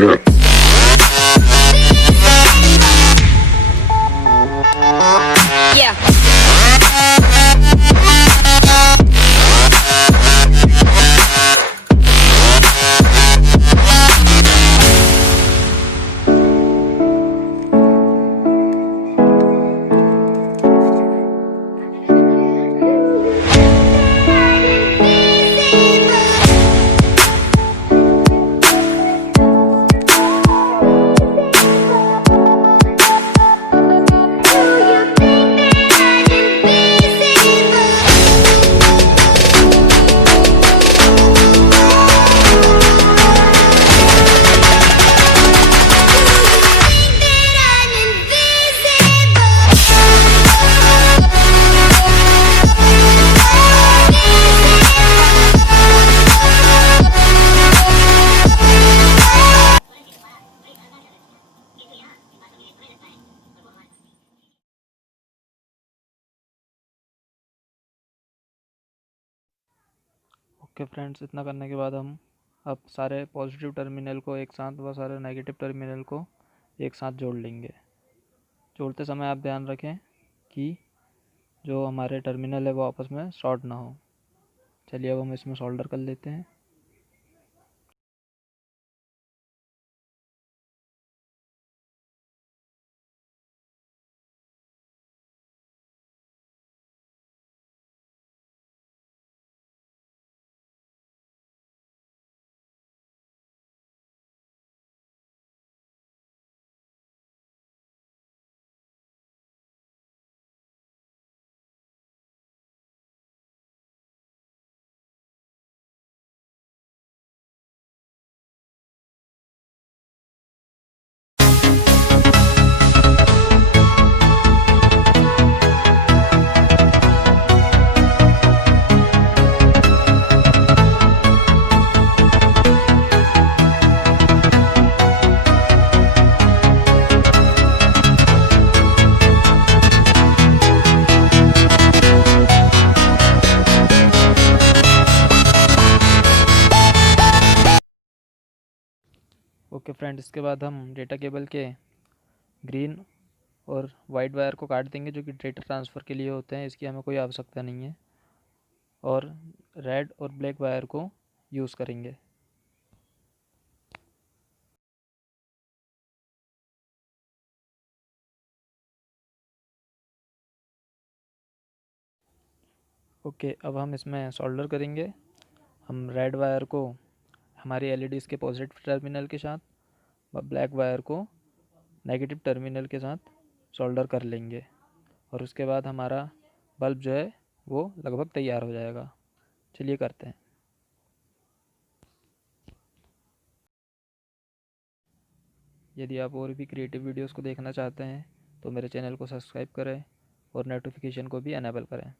Yeah. Okay friends, इतना करने के बाद हम अब सारे पॉजिटिव टर्मिनल को एक साथ व सारे नेगेटिव टर्मिनल को एक साथ जोड़ लेंगे। जोड़ते समय आप ध्यान रखें कि जो हमारे टर्मिनल है वो आपस में शॉर्ट ना हो। चलिए अब हम इसमें सोल्डर कर लेते हैं। ओके फ्रेंड, इसके बाद हम डेटा केबल के ग्रीन और वाइट वायर को काट देंगे जो कि डेटा ट्रांसफ़र के लिए होते हैं। इसकी हमें कोई आवश्यकता नहीं है, और रेड और ब्लैक वायर को यूज़ करेंगे। ओके, अब हम इसमें सोल्डर करेंगे। हम रेड वायर को हमारी एलईडीज़ के पॉजिटिव टर्मिनल के साथ व ब्लैक वायर को नेगेटिव टर्मिनल के साथ सोल्डर कर लेंगे, और उसके बाद हमारा बल्ब जो है वो लगभग तैयार हो जाएगा। चलिए करते हैं। यदि आप और भी क्रिएटिव वीडियोस को देखना चाहते हैं तो मेरे चैनल को सब्सक्राइब करें और नोटिफिकेशन को भी अनेबल करें।